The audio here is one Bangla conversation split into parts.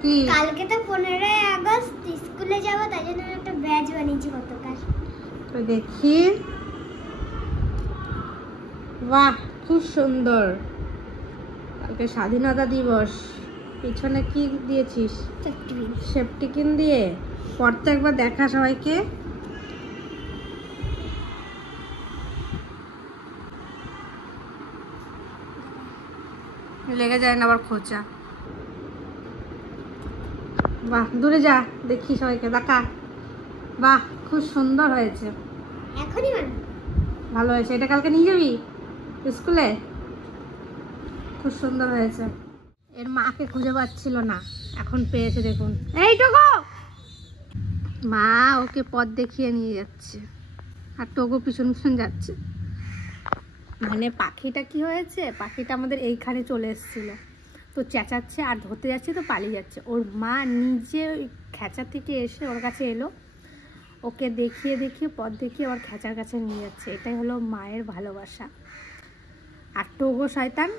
কি কালকে তো 15ই আগস্ট, স্কুলে যাব, তাই জন্য একটা ব্যাজ বানিয়েছি পতাকার। তো দেখি, বাহ খুব সুন্দর। কালকে স্বাধীনতা দিবস, পিছনে কি দিয়েছিস? সেফটিকিন দিয়ে। পড়তে একবার দেখা সবাইকে। লেগে যায় না আবার খোঁচা। বাহ, দূরে যা, দেখি সবাইকে দেখা। বাহ খুব সুন্দর হয়েছে। এখনই মানে ভালো হয়েছে। এটা কালকে নিয়ে যাবি স্কুলে? খুব সুন্দর হয়েছে। এর মাকে খুঁজে পাচ্ছিল না, এখন পেয়েছে। দেখুন এইটুকু, মা ওকে পথ দেখিয়ে নিয়ে যাচ্ছে আর টোকো পিছন পিছন যাচ্ছে। মানে পাখিটা কি হয়েছে, পাখিটা আমাদের এইখানে চলে এসেছিল, তো চেঁচাচ্ছে আর ধরতে যাচ্ছে, তো পালিয়ে যাচ্ছে। ওর মা নিজে ওই খেঁচা থেকে এসে ওর কাছে এলো, ওকে দেখিয়ে দেখিয়ে পথ দেখিয়ে ওর খেঁচার কাছে নিয়ে যাচ্ছে। এটাই হলো মায়ের ভালোবাসা। আর টোগো শয়তান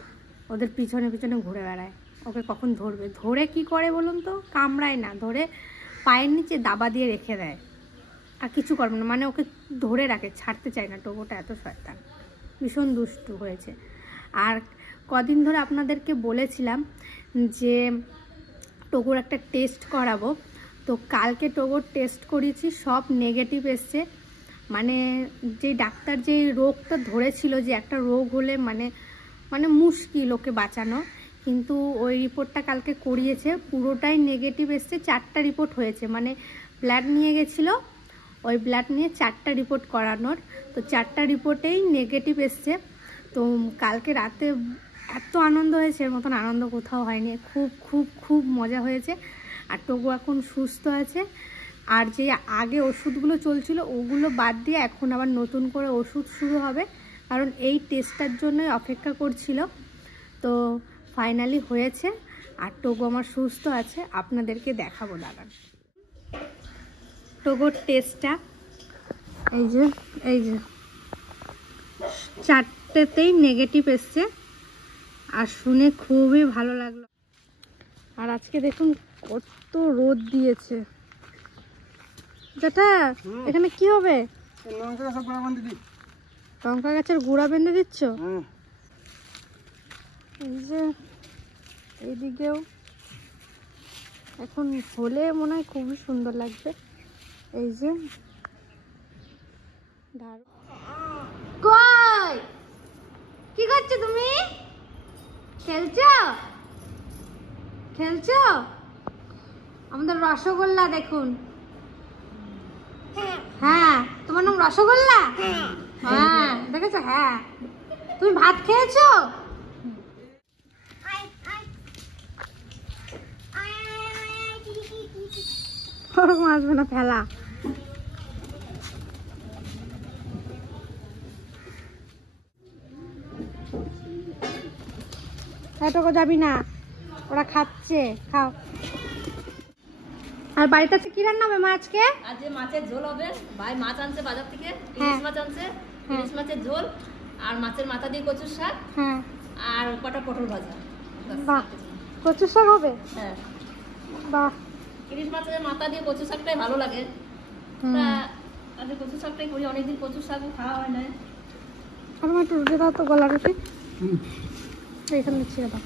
ওদের পিছনে পিছনে ঘুরে বেড়ায়। ওকে কখন ধরবে, ধরে কি করে বলুন তো? কামড়ায় না, ধরে পায়ের নিচে দাবা দিয়ে রেখে দেয়, আর কিছু করবে না। মানে ওকে ধরে রাখে, ছাড়তে চায় না। টোগোটা এত শয়তান, ভীষণ দুষ্টু হয়েছে। আর কদিন ধরে আপনাদেরকে বলেছিলাম যে টোগোর একটা টেস্ট করাবো, তো কালকে টোগোর টেস্ট করিয়েছি, সব নেগেটিভ এসছে। মানে যে ডাক্তার যে রোগটা ধরেছিল, যে একটা রোগ হলে মানে মানে মুশকিল ওকে বাঁচানো, কিন্তু ওই রিপোর্টটা কালকে করিয়েছে, পুরোটাই নেগেটিভ এসছে। 4টা রিপোর্ট হয়েছে, মানে ব্লাড নিয়ে গেছিলো, ওই ব্লাড নিয়ে 4টা রিপোর্ট করানোর, তো 4টা রিপোর্টেই নেগেটিভ এসছে। তো কালকে রাতে এত আনন্দ হয়েছে, এর মতন আনন্দ কোথাও হয়নি। খুব খুব খুব মজা হয়েছে। আর টোগো এখন সুস্থ আছে। আর যে আগে ওষুধগুলো চলছিল ওগুলো বাদ দিয়ে এখন আবার নতুন করে ওষুধ শুরু হবে, কারণ এই টেস্টটার জন্যই অপেক্ষা করছিল। তো ফাইনালি হয়েছে, আর টোগো আমার সুস্থ আছে। আপনাদেরকে দেখাবো, দাঁড়ান। টোগোর টেস্টটা এই যে, এই যে 4টেতেই নেগেটিভ এসছে, আর শুনে খুবই ভালো লাগলো। আর আজকে দেখুন কত রোদ দিয়েছে। যেটা এখানে কি হবে? লঙ্কা গাছের গুঁড়া বেঁধে দিচ্ছ? এই যে এইদিকেও এখন হলে মনে হয় খুবই সুন্দর লাগবে। এই যে কই কি করছো তুমি? খেলছো? খেলছো? আমাদের রসগোল্লা দেখুন। হ্যাঁ, তোমার নাম রসগোল্লা? হ্যাঁ দেখেছো? হ্যাঁ, তুমি ভাত খেয়েছো? ওরকম আসবে না, ফেলা। এটুকু যাবি না, ওরা খাচ্ছে, খাও। আর বাড়িতে আছে কি রান্না হবে মা আজকে? আজকে মাছের ঝোল হবে। ভাই মাছ আনছে বাজার থেকে, ইলিশ মাছ আনছে, ইলিশ মাছের ঝোল আর মাছের মাথা দিয়ে কচুর শাক, হ্যাঁ, আর কটা পটল ভাজা। বাহ, কচুর শাক হবে? হ্যাঁ, বাহ। ইলিশ মাছের মাথা দিয়ে কচুর শাকটাই ভালো লাগে। তা আজকে কচুর শাকটাই করি, অনেকদিন কচুর শাক খাওয়া হয় না। আমার একটু রুটি দাও তো, গলা রুটি এইখানে ছিঁড়ে দাও।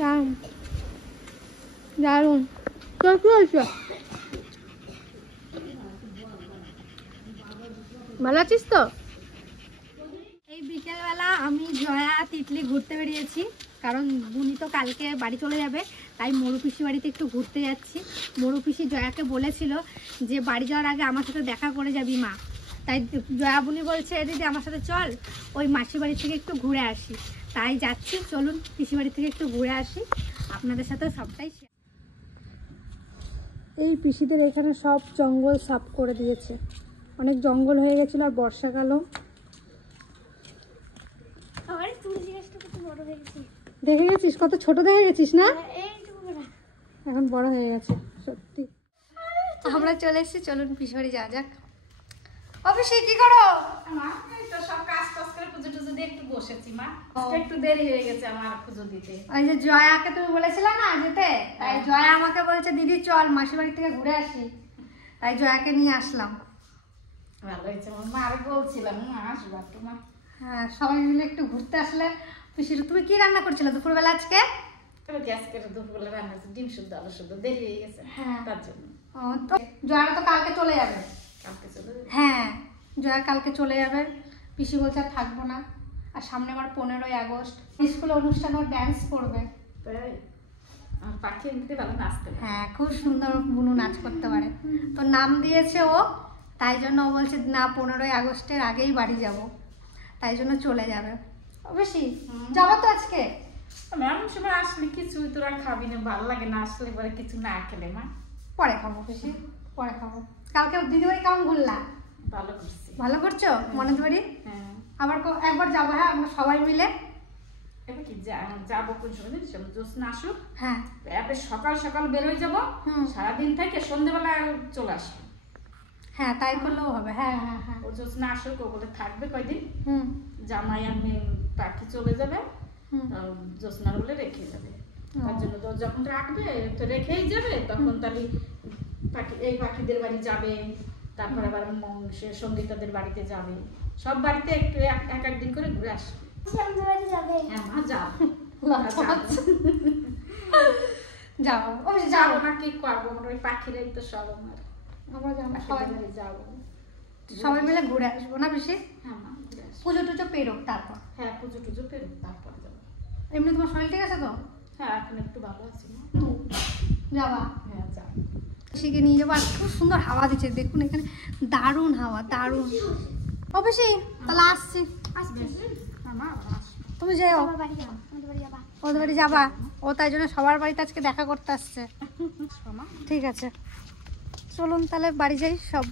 দারুন দারুন। তোর কি হয়েছে? ভালো আছিস তো? এই বিকেলবেলা আমি জয়া তিতলি ঘুরতে বেরিয়েছি, কারণ বুনি তো কালকে বাড়ি চলে যাবে, তাই মরু পিসি বাড়িতে একটু ঘুরতে যাচ্ছি। মরু পিসি জয়াকে বলেছিল যে বাড়ি যাওয়ার আগে আমার সাথে দেখা করে যাবি মা, তাই জয়া বুনি বলছে দিদি আমার সাথে চল, ওই মাসি বাড়ি থেকে একটু ঘুরে আসি। তাই যাচ্ছি, চলুন পিসি বাড়ি থেকে একটু ঘুরে আসি, আপনাদের সাথে সবটাই শেয়ার। এই পিসিদের এখানে সব জঙ্গল সাফ করে দিয়েছে, অনেক জঙ্গল হয়ে গেছিল। আর বর্ষাকালও দেখে গেছিস, কত ছোট দেখে গেছিস না? এখন বড় হয়ে গেছে সত্যি। আমরা চলে এসেছি, চলুন পিসবাড়ি যাওয়া যাক। অফিসে কি করো? সব কাজ টাজ করে পুজো টুজো দিয়ে একটু একটু দেরি হয়ে গেছে আমার পুজো দিতে। ওই যে জয়াকে তুমি বলেছিলে না যেতে, তাই জয়া আমাকে বলছে দিদি চল মাসির বাড়ি থেকে ঘুরে আসি, তাই জয়াকে নিয়ে আসলাম। ভালো হয়েছে, মা আর বলছিলাম আসবা তোমার। হ্যাঁ সবাই মিলে একটু ঘুরতে আসলে। পিসির তুমি কি রান্না করছিলে দুপুরবেলা আজকে? গ্যাস করে দুপুরবেলা রান্না হয়েছে ডিম শুদ্ধ আলু শুদ্ধ, দেরি হয়ে গেছে হ্যাঁ তার জন্য। ও তো জয়া তো কালকে চলে যাবে। কালকে চলে যাবে? হ্যাঁ জয়া কালকে চলে যাবে, পিসি বলছে আর থাকবো না। আর সামনে আমার 15ই আগস্ট স্কুলে অনুষ্ঠান, ওর ড্যান্স করবে। তাই আমার পাখি এমনিতে ভালো নাচতে পারে। হ্যাঁ খুব সুন্দর বুনু নাচ করতে পারে, তো নাম দিয়েছে ও, তাই জন্য ও বলছে না 15ই আগস্টের আগেই বাড়ি যাব, তাই জন্য চলে যাবে। অবশ্যই যাবো তো আজকে। এমন সময় আসলে কিছু তোরা খাবি না, ভালো লাগে না আসলে পরে কিছু না খেলে। মা পরে খাবো পিসি, পরে খাবো। কালকে দিদিভাই কেমন ঘুরলা? ভালো করছি। ভালো করছো মনে বাড়ি? হ্যাঁ আবার একবার যাবো, হ্যাঁ আমরা সবাই মিলে। এবার কি যাবো কোন সময় জানিস? জ্যোৎস্না আসুক, হ্যাঁ এবার সকাল সকাল বেরোয় যাবো, সারাদিন থেকে সন্ধ্যেবেলা চলে আসবো। হ্যাঁ তাই করলেও হবে। হ্যাঁ হ্যাঁ হ্যাঁ ও জ্যোৎস্না আসুক, ও বলে থাকবে কয়দিন, হুম জামাই আমি পাখি চলে যাবে, হুম জ্যোৎস্নার বলে রেখে যাবে। তার জন্য তো যখন রাখবে তো রেখেই যাবে, তখন তাহলে পাখি এই পাখিদের বাড়ি যাবে, তারপর আবার সে সঙ্গীতাদের বাড়িতে যাবে, সব বাড়িতে একটু এক একদিন করে ঘুরে আসবে। আমাদের বাড়ি যাবে? হ্যাঁ মা যাও, যাবো অবশ্যই যাবো যাবো। না কি করবো, আমার ওই পাখিরাই তো সব আমার। আমরা যাবো সবাই, পাখিদের বাড়ি যাবো। সবাই মিলে ঘুরে আসবো না বেশি? হ্যাঁ মা ঘুরে আসবো। পুজো টুজো পেরোক তারপর। হ্যাঁ পুজো টুজো পেরো তারপর যাবো। এমনি তোমার শরীর ঠিক আছে তো? হ্যাঁ এখন একটু ভালো আছি মা। যাবা? হ্যাঁ যাও। শিখে নিয়ে যাবো। আর খুব সুন্দর হাওয়া দিচ্ছে দেখুন এখানে, দারুণ হাওয়া দারুণ। অবশ্যই তাহলে আসছি। আসবে হ্যাঁ মা আবার আসবে। তুমি যাও আমার বাড়ি যাবো, আমাদের বাড়ি যাবা? ওদের বাড়ি যাবা? ও তাই জন্য সবার বাড়িতে আজকে দেখা করতে আসছে। মা ঠিক আছে চলুন তাহলে বাড়ি যাই। সব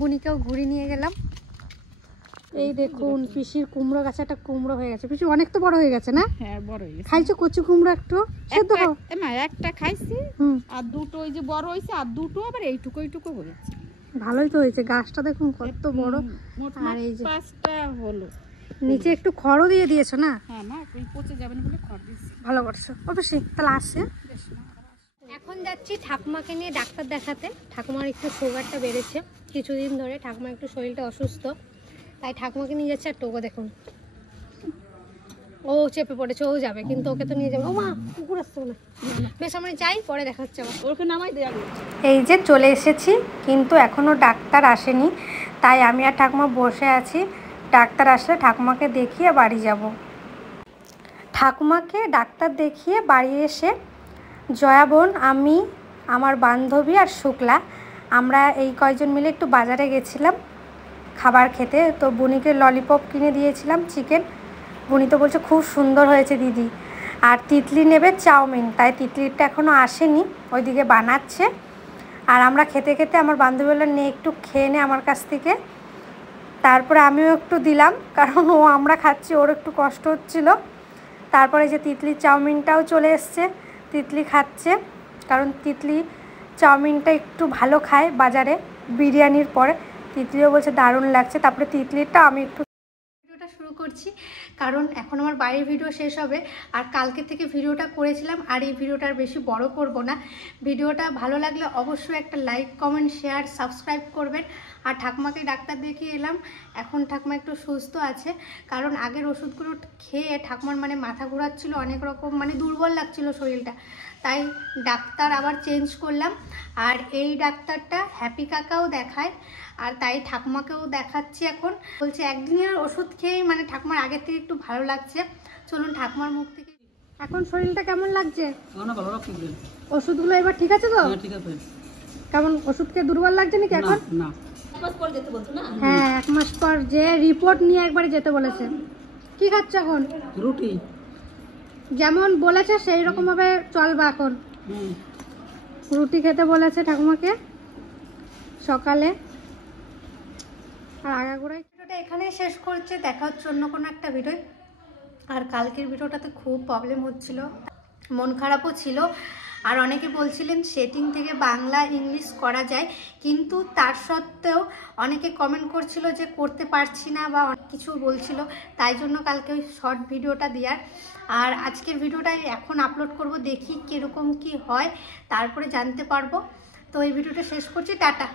বুনিকেও ঘুরে নিয়ে গেলাম। এই দেখুন পিসির কুমড়ো গাছে একটা কুমড়ো হয়ে গেছে। পিসি অনেক তো বড় হয়ে গেছে না? হ্যাঁ বড় হয়ে গেছে। খাইছো কচু কুমড়ো একটু সেদ্ধ? না একটা খাইছি, হুম আর দুটো ওই যে বড় হয়েছে, আর দুটো আবার এইটুকু এইটুকু হয়েছে। ভালোই তো হয়েছে, গাছটা দেখুন কত বড়। আর এই যে 5টা হলো। নিচে একটু খড়ও দিয়ে দিয়েছো না? হ্যাঁ মা ওই পচে যাবে না বলে খড় দিয়েছি। ভালো করছো। অবশ্যই তাহলে আসছে। এখন যাচ্ছি ঠাকুমাকে নিয়ে ডাক্তার দেখাতে। ঠাকুমার একটু সুগারটা বেড়েছে কিছুদিন ধরে, ঠাকুমার একটু শরীরটা অসুস্থ, তাই ঠাকুমাকে নিয়ে যাচ্ছে। আর টোকো দেখুন ও চেপে পড়েছে, ও যাবে কিন্তু ওকে তো নিয়ে যাবে। ও মা কুকুর আসছে না, বেশ আমরা যাই, পরে দেখা হচ্ছে আবার। ওকে নামাই দেয়া। এই যে চলে এসেছি, কিন্তু এখনও ডাক্তার আসেনি, তাই আমি আর ঠাকুমা বসে আছি। ডাক্তার আসলে ঠাকুমাকে দেখিয়ে বাড়ি যাব। ঠাকুমাকে ডাক্তার দেখিয়ে বাড়ি এসে জয়া বোন, আমি, আমার বান্ধবী আর শুক্লা, আমরা এই কয়জন মিলে একটু বাজারে গেছিলাম খাবার খেতে। তো বুনিকে ললিপপ কিনে দিয়েছিলাম চিকেন। বুনি তো বলছে খুব সুন্দর হয়েছে দিদি। আর তিতলি নেবে চাউমিন, তাই তিতলিটা এখনও আসেনি, ওইদিকে বানাচ্ছে। আর আমরা খেতে খেতে আমার বান্ধবী বললো নে একটু খেয়ে নে আমার কাছ থেকে। তারপরে আমিও একটু দিলাম, কারণ ও আমরা খাচ্ছি, ওর একটু কষ্ট হচ্ছিল। তারপরে যে তিতলির চাউমিনটাও চলে এসছে, তিতলি খাচ্ছে, কারণ তিতলি চাউমিনটা একটু ভালো খায় বাজারে বিরিয়ানির পরে। তিতলিও বলছে দারুণ লাগছে। তারপরে তিতলিটা আমি একটু ভিডিওটা শুরু করছি, কারণ এখন আমার বাইরের ভিডিও শেষ হবে। আর কালকে থেকে ভিডিওটা করেছিলাম, আর এই ভিডিওটা আর বেশি বড় করব না। ভিডিওটা ভালো লাগলে অবশ্যই একটা লাইক কমেন্ট শেয়ার সাবস্ক্রাইব করবেন। আর ঠাকুমাকে ডাক্তার দেখিয়ে এলাম, এখন ঠাকুমা একটু সুস্থ আছে, কারণ আগের ওষুধগুলো খেয়ে ঠাকুমার মানে মাথা ঘোরাচ্ছিল, অনেক রকম মানে দুর্বল লাগছিল শরীরটা, তাই ডাক্তার আবার চেঞ্জ করলাম। আর এই ডাক্তারটা হ্যাপি কাকাও দেখায়, আর তাই ঠাকুমাকেও দেখাচ্ছি এখন। বলছে একদিনের ওষুধ খেয়েই মানে ঠাকুমার আগের থেকে একটু ভালো লাগছে। চলুন ঠাকুমার মুখ থেকে। এখন শরীরটা কেমন লাগছে? ভালো লাগছে। ওষুধগুলো এবার ঠিক আছে তো? ঠিক আছে। কেমন ওষুধ খেয়ে দুর্বল লাগছে নাকি এখন? না বাস পর যেতে বলছো না? হ্যাঁ 1 মাস পর যে রিপোর্ট নিয়ে একবারে যেতে বলেছে। কি খাচ্ছ এখন? রুটি। যেমন বলেছে সেই রকম ভাবে চলবা এখন। রুটি খেতে বলেছে ঠাকুমাকে সকালে। আর আগাগোড়াই ভিডিওটা এখানেই শেষ করছে, দেখা হচ্ছে অন্য কোনো একটা ভিডিও। আর কালকের ভিডিওটাতে খুব প্রবলেম হচ্ছিল, মন খারাপও ছিল। আর অনেকে বলছিলেন সেটিং থেকে বাংলা ইংলিশ করা যায়, কিন্তু তার সত্ত্বেও অনেকে কমেন্ট করছিল যে করতে পারছি না বা অনেক কিছু বলছিল, তাই জন্য কালকে ওই শর্ট ভিডিওটা দেওয়ার। আর আজকের ভিডিওটাই এখন আপলোড করব, দেখি কীরকম কি হয়, তারপরে জানতে পারবো। তো এই ভিডিওটা শেষ করছি, টাটা।